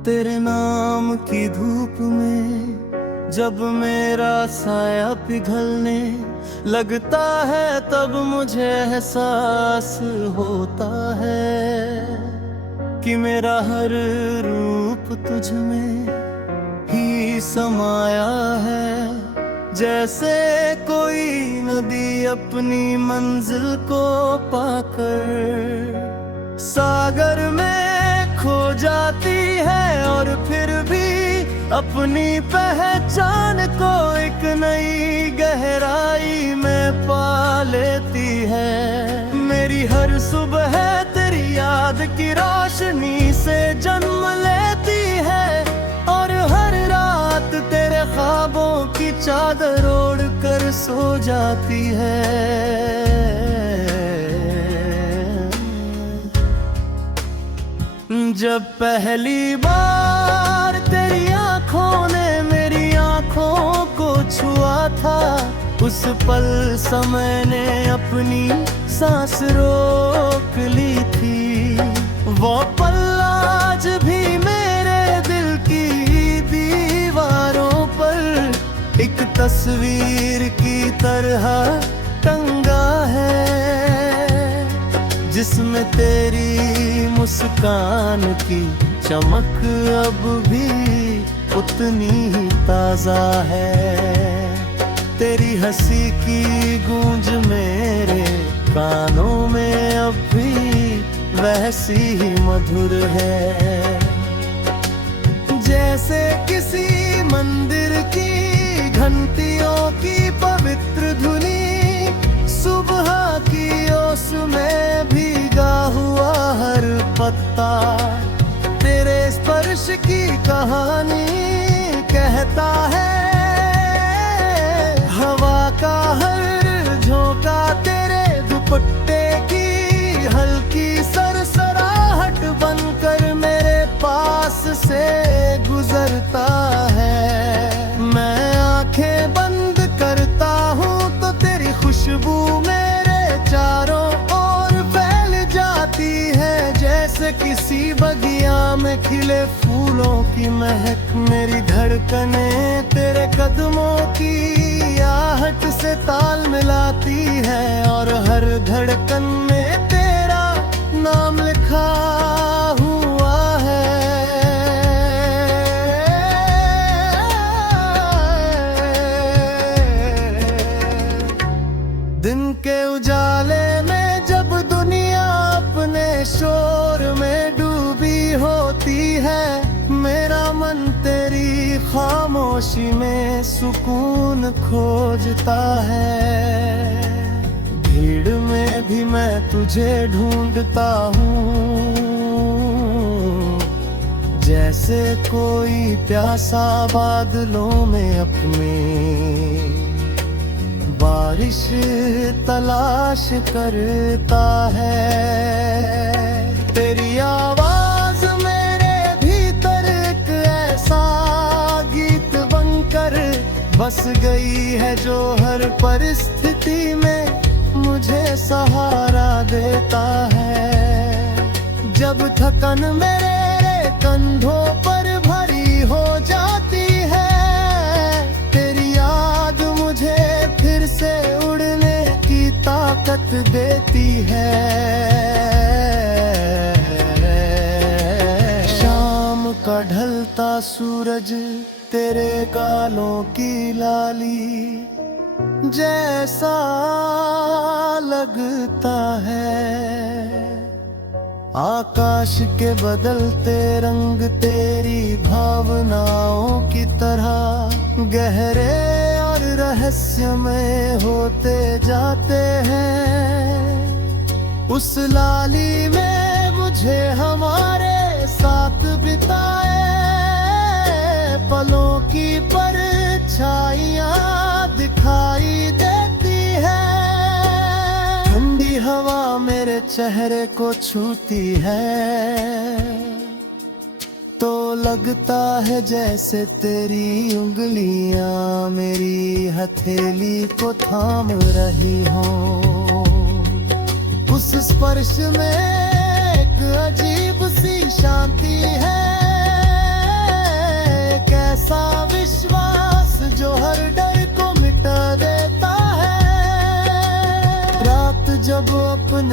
तेरे नाम की धूप में जब मेरा साया पिघलने लगता है, तब मुझे एहसास होता है कि मेरा हर रूप तुझ में ही समाया है। जैसे कोई नदी अपनी मंजिल को पाकर सागर में खो जाती है, और फिर भी अपनी पहचान को एक नई गहराई में पा लेती है। मेरी हर सुबह तेरी याद की रोशनी से जन्म लेती है, और हर रात तेरे ख्वाबों की चादर ओढ़ कर सो जाती है। जब पहली बार तेरी आंखों ने मेरी आंखों को छुआ था, उस पल समय ने अपनी सांस रोक ली थी। वो पल आज भी मेरे दिल की दीवारों पर एक तस्वीर की तरह टंगा है, जिसमें तेरी मुस्कान की चमक अब भी उतनी ही ताजा है। तेरी हंसी की गूंज मेरे कानों में अब भी वैसी ही मधुर है, जैसे किसी मंदिर की घंटियों की पवित्र धुनी। सुबह की ओस में भीगा हुआ हर पत्ता तेरे स्पर्श की कहानी कहता है। हवा का हर झोंका तेरे दुपट्टे की हल्की सरसराहट बनकर मेरे पास से गुजरता है। मैं आंखें बंद करता हूँ तो तेरी खुशबू मेरे चारों ओर फैल जाती है, जैसे किसी बगिया में खिले फूलों की महक। मेरी धड़कनें तेरे कदमों की आहट से ताल मिलाती है, और हर धड़कन में तेरा नाम लिखा हुआ है। दिन के उजाले में जब दुनिया अपने शोर में डूबी होती है, मेरा मन तेरी खामोशी में सुकून खोजता है। भीड़ में भी मैं तुझे ढूंढता हूँ, जैसे कोई प्यासा बादलों में अपने बारिश तलाश करता है। तेरी आवाज मेरे भीतर एक ऐसा गीत बनकर बस गई है, जो हर परिस्थिति में मुझे सहारा देता है। जब थकन मेरे कंधों पर भरी हो जाती है, तेरी याद मुझे फिर से उड़ने की ताकत देती है। शाम का ढलता सूरज तेरे गालों की लाली जैसा लगता है। आकाश के बदलते रंग तेरी भावनाओं की तरह गहरे और रहस्यमय होते जाते हैं। उस लाली में मुझे हमारे साथ बिताए पलों की परछाइयाँ दिखाई देती है। ठंडी हवा मेरे चेहरे को छूती है, तो लगता है जैसे तेरी उंगलियां मेरी हथेली को थाम रही हों। उस स्पर्श में एक अजीब सी शांति है,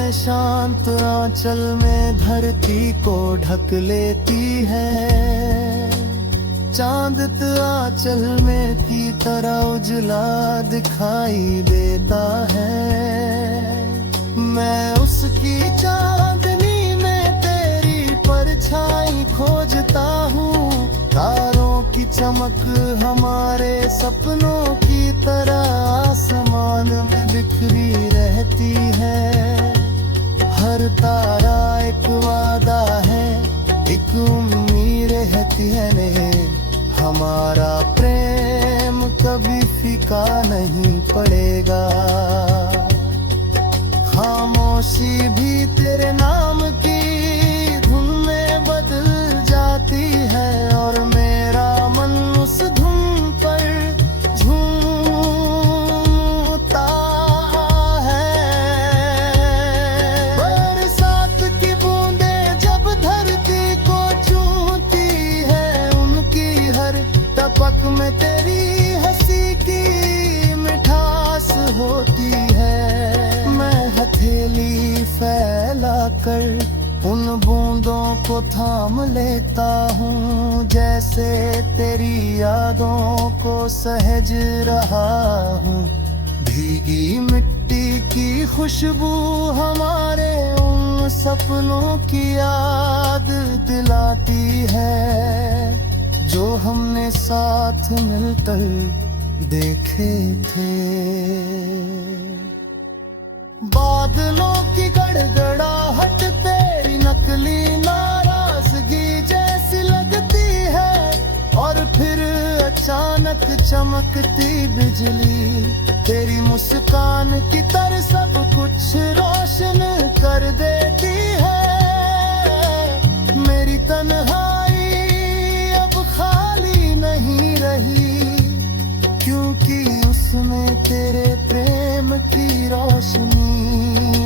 है शांत आंचल में धरती को ढक लेती है। चांद आंचल में की तरह उजला दिखाई देता है। मैं उसकी चांदनी में तेरी परछाई खोजता हूँ। तारों की चमक हमारे सपनों की तरह आसमान में बिखरी रहती है। हर तारा एक वादा है, एक उम्मीद रहती है ने। हमारा प्रेम कभी फीका नहीं पड़ेगा। खामोशी भी तेरे नाम की धुन में बदल जाती है और मेरा मन उस धुन पर झूमता है। बरसात की बूंदें जब धरती को छूती है, उनकी हर टपक में तेरी हंसी की मिठास होती है। मैं हथेली फैला कर उन बूंदों को थाम लेता हूँ, जैसे तेरी यादों को सहज रहा हूँ। भीगी मिट्टी की खुशबू हमारे उन सपनों की याद दिलाती है, जो हमने साथ मिलकर देखे थे। बादलों की गड़गड़ाहट तेरी नकली नाराजगी जैसी लगती है, और फिर अचानक चमकती बिजली तेरी मुस्कान की तरह सब कुछ रोशन कर देती है। मेरी तन्हाई अब खाली नहीं रही, क्योंकि उसमें तेरे प्रेम की रोशनी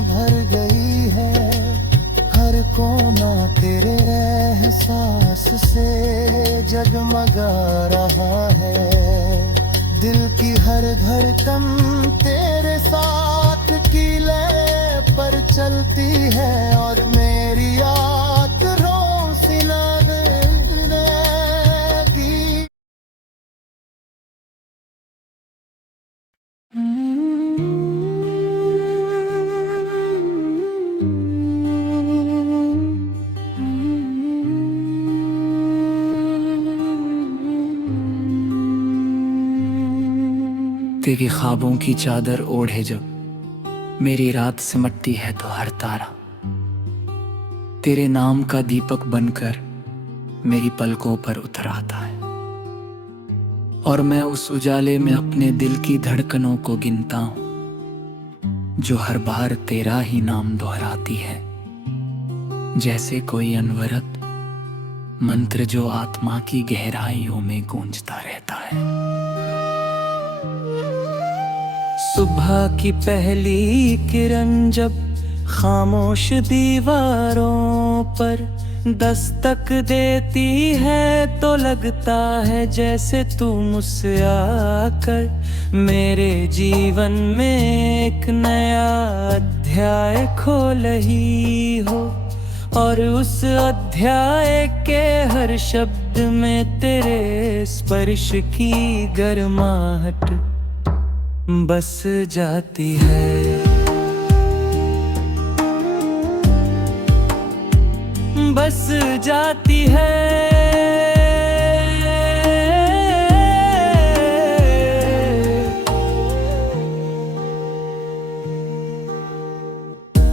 भर गई है। हर कोना तेरे एहसास से जगमगा रहा है। दिल की हर धड़कन तेरे साथ की लय पर चलती है, और मेरी याद रोसी लगेगी। तेरी ख्वाबों की चादर ओढ़े जब मेरी रात सिमटती है तो हर तारा तेरे नाम का दीपक बनकर मेरी पलकों पर उतर आता है, और मैं उस उजाले में अपने दिल की धड़कनों को गिनता हूँ, जो हर बार तेरा ही नाम दोहराती है, जैसे कोई अनवरत मंत्र जो आत्मा की गहराइयों में गूंजता रहता है। सुबह की पहली किरण जब खामोश दीवारों पर दस्तक देती है, तो लगता है जैसे तू मुझसे आकर मेरे जीवन में एक नया अध्याय खोल ही हो, और उस अध्याय के हर शब्द में तेरे स्पर्श की गर्माहट बस जाती है। बस जाती है।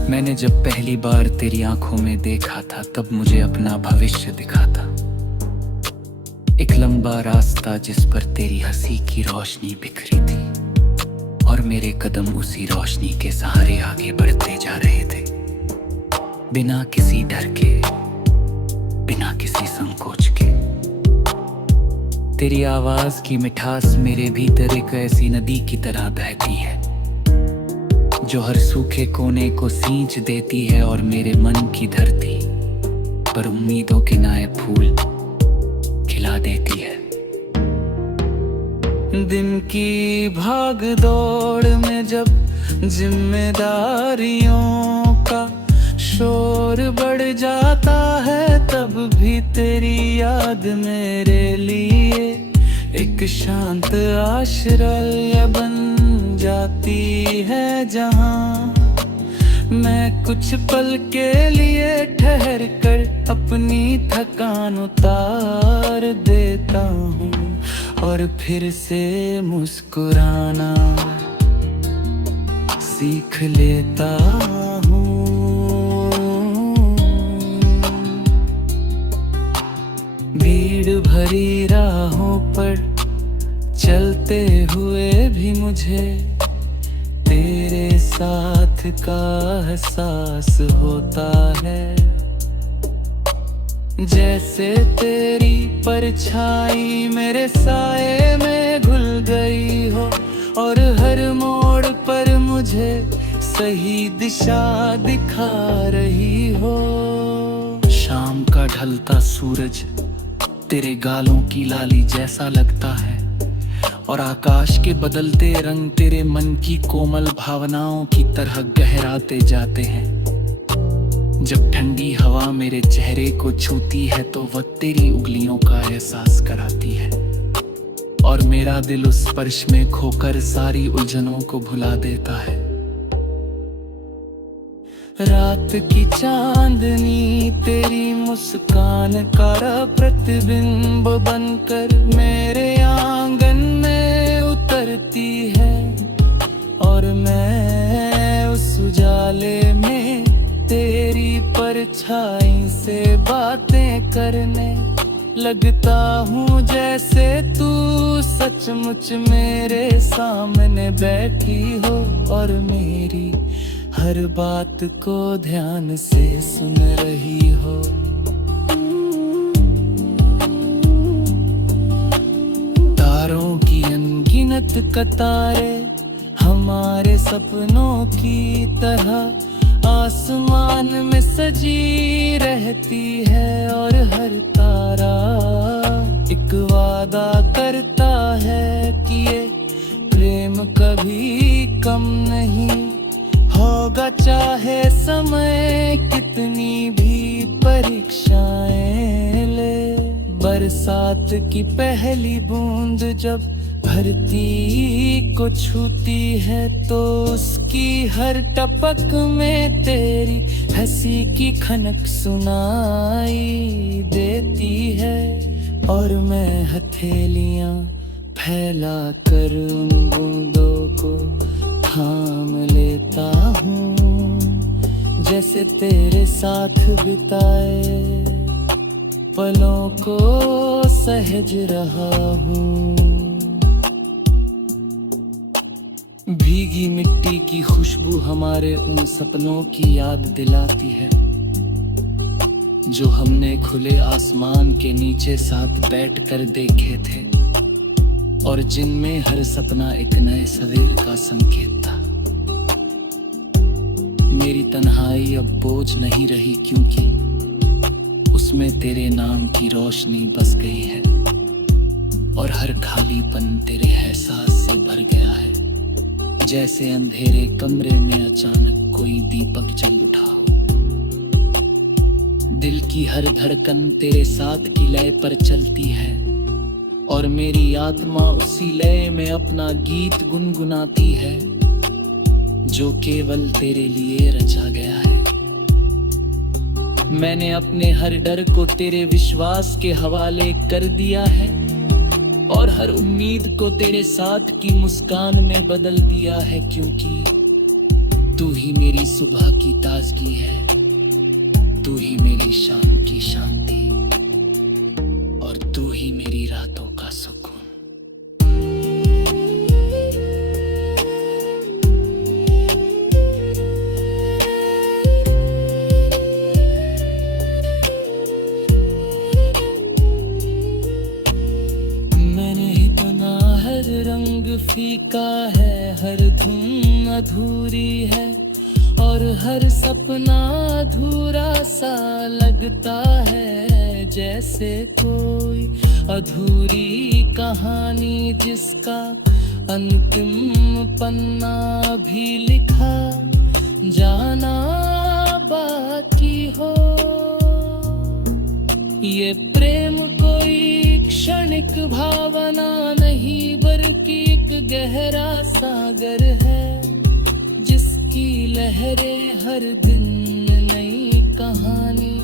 मैंने जब पहली बार तेरी आंखों में देखा था, तब मुझे अपना भविष्य दिखा था। एक लंबा रास्ता जिस पर तेरी हंसी की रोशनी बिखरी थी, और मेरे कदम उसी रोशनी के सहारे आगे बढ़ते जा रहे थे, बिना किसी डर के, बिना किसी संकोच के। तेरी आवाज की मिठास मेरे भीतर एक ऐसी नदी की तरह बहती है, जो हर सूखे कोने को सींच देती है और मेरे मन की धरती पर उम्मीदों के नए फूल खिला देती है। दिन की भाग दौड़ में जब जिम्मेदारियों का शोर बढ़ जाता है, तब भी तेरी याद मेरे लिए एक शांत आश्रय बन जाती है। जहाँ मैं कुछ पल के लिए ठहर कर अपनी थकान उतार देता हूँ और फिर से मुस्कुराना सीख लेता हूँ। भीड़ भरी राहों पर चलते हुए भी मुझे तेरे साथ का एहसास होता है। जैसे तेरी परछाई मेरे साए में घुल गई हो और हर मोड़ पर मुझे सही दिशा दिखा रही हो। शाम का ढलता सूरज तेरे गालों की लाली जैसा लगता है और आकाश के बदलते रंग तेरे मन की कोमल भावनाओं की तरह गहराते जाते हैं। जब ठंडी हवा मेरे चेहरे को छूती है तो वह तेरी उंगलियों का एहसास कराती है और मेरा दिल उस स्पर्श में खोकर सारी उलझनों को भुला देता है। रात की चांदनी तेरी मुस्कान का प्रतिबिंब बनकर मेरे आंगन में उतरती है और मैं उस उजाले में तेरी परछाई से बातें करने लगता हूँ। जैसे तू सचमुच मेरे सामने बैठी हो और मेरी हर बात को ध्यान से सुन रही हो। तारों की अनगिनत कतारें हमारे सपनों की तरह आसमान में सजी रहती है और हर तारा एक वादा करता है कि ये प्रेम कभी कम नहीं होगा, चाहे समय कितनी भी परीक्षाएं ले। बरसात की पहली बूंद जब धरती को छूती है तो उसकी हर टपक में तेरी हंसी की खनक सुनाई देती है और मैं हथेलियां फैला कर उन बूंदों को थाम लेता हूँ। जैसे तेरे साथ बिताए पलों को सहज रहा हूँ। भीगी मिट्टी की खुशबू हमारे उन सपनों की याद दिलाती है जो हमने खुले आसमान के नीचे साथ बैठकर देखे थे और जिनमें हर सपना एक नए सवेर का संकेत था। मेरी तन्हाई अब बोझ नहीं रही क्योंकि उसमें तेरे नाम की रोशनी बस गई है और हर खालीपन तेरे एहसास से भर गया है। जैसे अंधेरे कमरे में अचानक कोई दीपक जल उठा हो। दिल की हर धड़कन तेरे साथ की लय पर चलती है और मेरी आत्मा उसी लय में अपना गीत गुनगुनाती है जो केवल तेरे लिए रचा गया है। मैंने अपने हर डर को तेरे विश्वास के हवाले कर दिया है और हर उम्मीद को तेरे साथ की मुस्कान में बदल दिया है क्योंकि तू ही मेरी सुबह की ताजगी है, तू ही मेरी शाम की शांति और तू ही मेरी रातों का सुकून। रंग फीका है, हर धुन अधूरी है और हर सपना अधूरा सा लगता है। जैसे कोई अधूरी कहानी जिसका अंतिम पन्ना भी लिखा जाना बाकी हो। ये प्रेम कोई क्षणिक भावना नहीं बल्कि एक गहरा सागर है, जिसकी लहरें हर दिन नई कहानी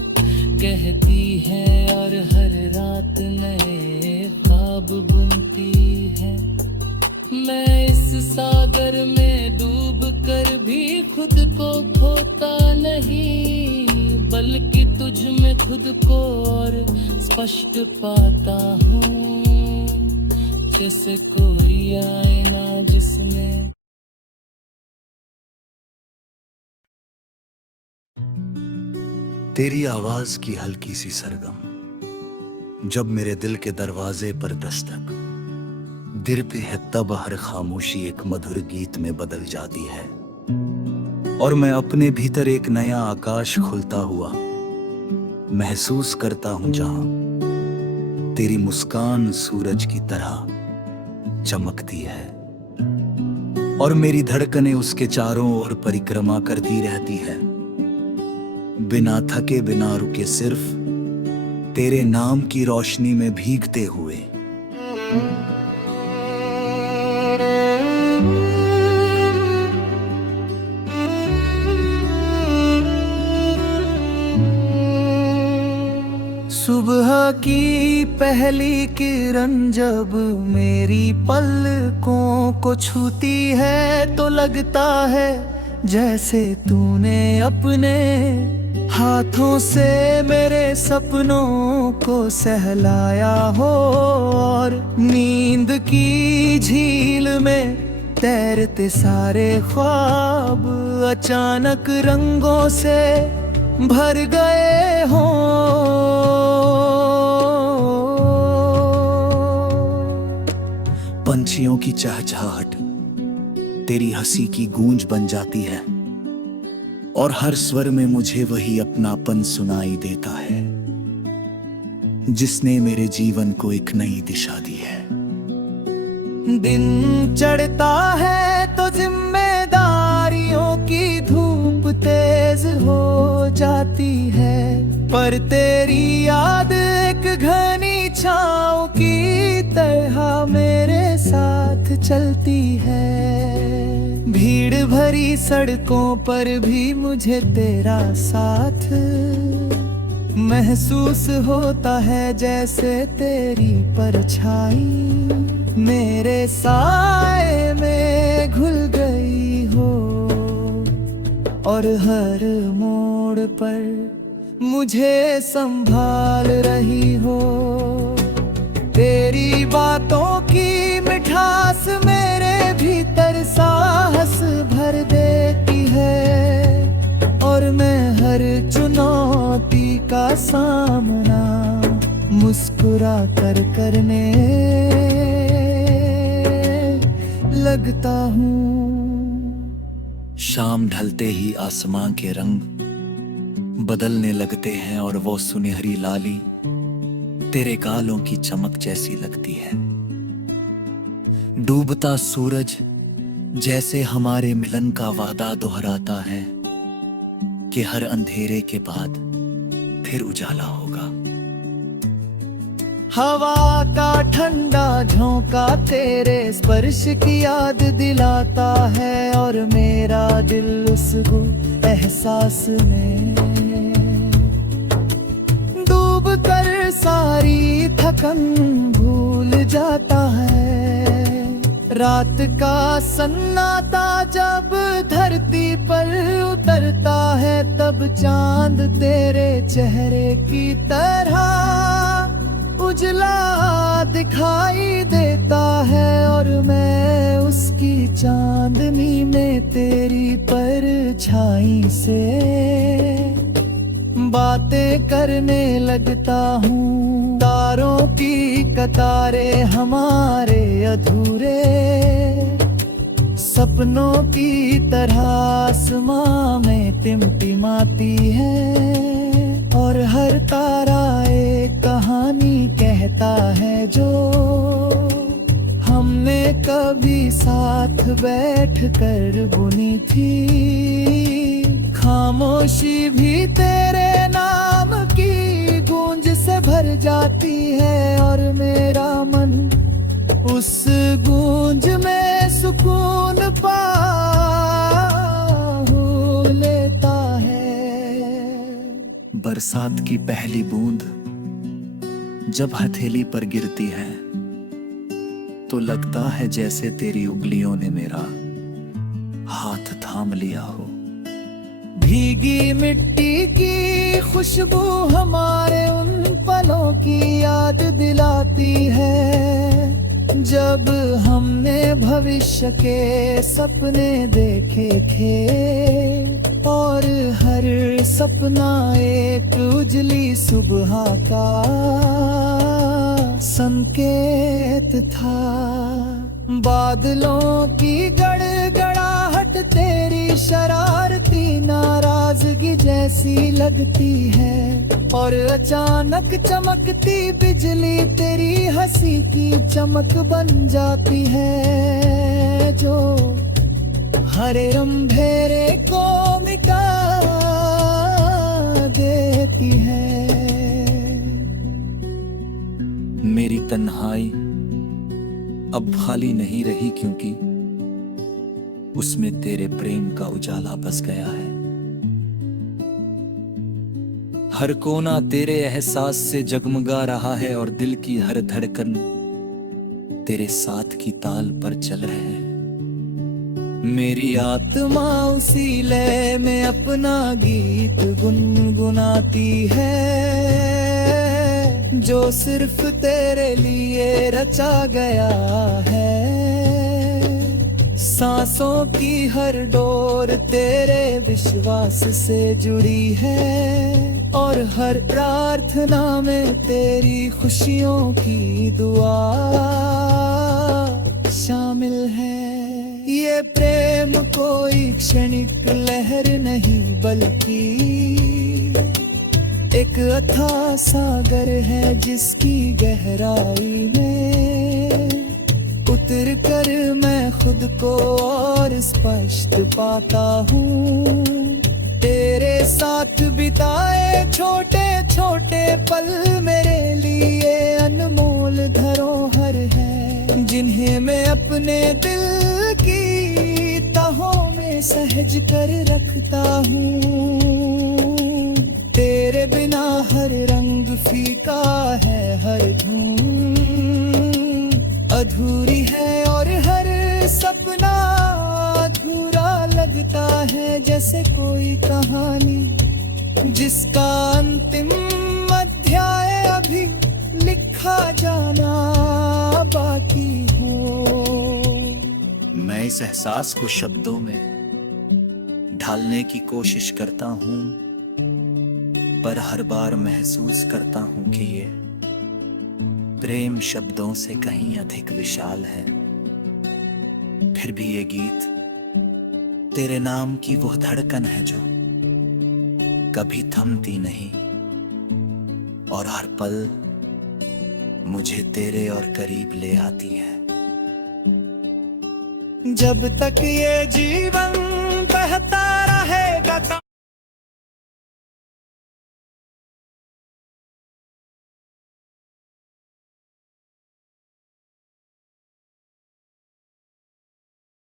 कहती है और हर रात नए ख्वाब बुनती है। मैं इस सागर में डूब कर भी खुद को खोता नहीं, बल्कि तुझ में खुद को और स्पष्ट पाता हूँ, जैसे कोई आईना जिसमें तेरी आवाज की हल्की सी सरगम जब मेरे दिल के दरवाजे पर दस्तक देती है, तब हर खामोशी एक मधुर गीत में बदल जाती है और मैं अपने भीतर एक नया आकाश खुलता हुआ महसूस करता हूं, जहां तेरी मुस्कान सूरज की तरह चमकती है और मेरी धड़कनें उसके चारों ओर परिक्रमा करती रहती है, बिना थके बिना रुके, सिर्फ तेरे नाम की रोशनी में भीगते हुए। सुबह की पहली किरण जब मेरी पलकों को छूती है, तो लगता है जैसे तूने अपने हाथों से मेरे सपनों को सहलाया हो और नींद की झील में तैरते सारे ख्वाब अचानक रंगों से भर गए हों। पंछियों की चहचहाहट तेरी हंसी की गूंज बन जाती है और हर स्वर में मुझे वही अपनापन सुनाई देता है, जिसने मेरे जीवन को एक नई दिशा दी है। दिन चढ़ता है तो जिम्मेदारियों की धूप तेज हो जाती है, पर तेरी याद एक घनी छाँव की तरह मेरे साथ चलती है। भीड़ भरी सड़कों पर भी मुझे तेरा साथ महसूस होता है, जैसे तेरी परछाई मेरे साए में घुल गई हो और हर मोड़ पर मुझे संभाल रही हो। तेरी बातों की मिठास मेरे भीतर साहस भर देती है और मैं हर चुनौती का सामना मुस्कुरा कर करने लगता हूँ। शाम ढलते ही आसमां के रंग बदलने लगते हैं और वो सुनहरी लाली तेरे गालों की चमक जैसी लगती है। डूबता सूरज जैसे हमारे मिलन का वादा दोहराता है कि हर अंधेरे के बाद फिर उजाला होगा। हवा का ठंडा झोंका तेरे स्पर्श की याद दिलाता है और मेरा दिल उस एहसास में डूब कर सारी थकन भूल जाता है। रात का सन्नाटा जब धरती पर उतरता है, तब चांद तेरे चेहरे की तरह उजला दिखाई देता है और मैं उसकी चांदनी में तेरी परछाई से बातें करने लगता हूँ। तारों की कतारें हमारे अधूरे सपनों की तरह आसमां में टिमटिमाती है और हर तारा एक कहानी कहता है जो हमने कभी साथ बैठ कर बुनी थी। खामोशी भी तेरे नाम की गूंज से भर जाती है और मेरा मन उस गूंज में सुकून पा लेता है। बरसात की पहली बूंद जब हथेली पर गिरती है तो लगता है जैसे तेरी उंगलियों ने मेरा हाथ थाम लिया हो। भीगी मिट्टी की खुशबू हमारे उन पलों की याद दिलाती है जब हमने भविष्य के सपने देखे थे और हर सपना एक उजली सुबह का संकेत था। बादलों की गड़गड़ाहट तेरी शरारती नाराजगी जैसी लगती है और अचानक चमकती बिजली तेरी हंसी की चमक बन जाती है जो हरे अंधेरे को मिटा देती है। मेरी तन्हाई अब खाली नहीं रही क्योंकि उसमें तेरे प्रेम का उजाला बस गया है। हर कोना तेरे एहसास से जगमगा रहा है और दिल की हर धड़कन तेरे साथ की ताल पर चल रहे हैं। मेरी आत्मा उसी लय में अपना गीत गुनगुनाती है जो सिर्फ तेरे लिए रचा गया है। सांसों की हर डोर तेरे विश्वास से जुड़ी है और हर प्रार्थना में तेरी खुशियों की दुआ शामिल है। ये प्रेम कोई क्षणिक लहर नहीं बल्कि एक अथाह सागर है जिसकी गहराई में उतर कर मैं खुद को और स्पष्ट पाता हूँ। तेरे साथ बिताए छोटे छोटे पल मेरे लिए अनमोल धरोहर है जिन्हें मैं अपने दिल की तहों में सहज कर रखता हूँ। तेरे बिना हर रंग फीका है, हर धूम अधूरी है और हर सपना अधूरा लगता है जैसे कोई कहानी जिसका अंतिम अध्याय अभी लिखा जाना बाकी हो। मैं इस एहसास को शब्दों में ढालने की कोशिश करता हूँ पर हर बार महसूस करता हूँ कि ये प्रेम शब्दों से कहीं अधिक विशाल है। फिर भी ये गीत तेरे नाम की वो धड़कन है जो कभी थमती नहीं और हर पल मुझे तेरे और करीब ले आती है। जब तक ये जीवन बहता रहेगा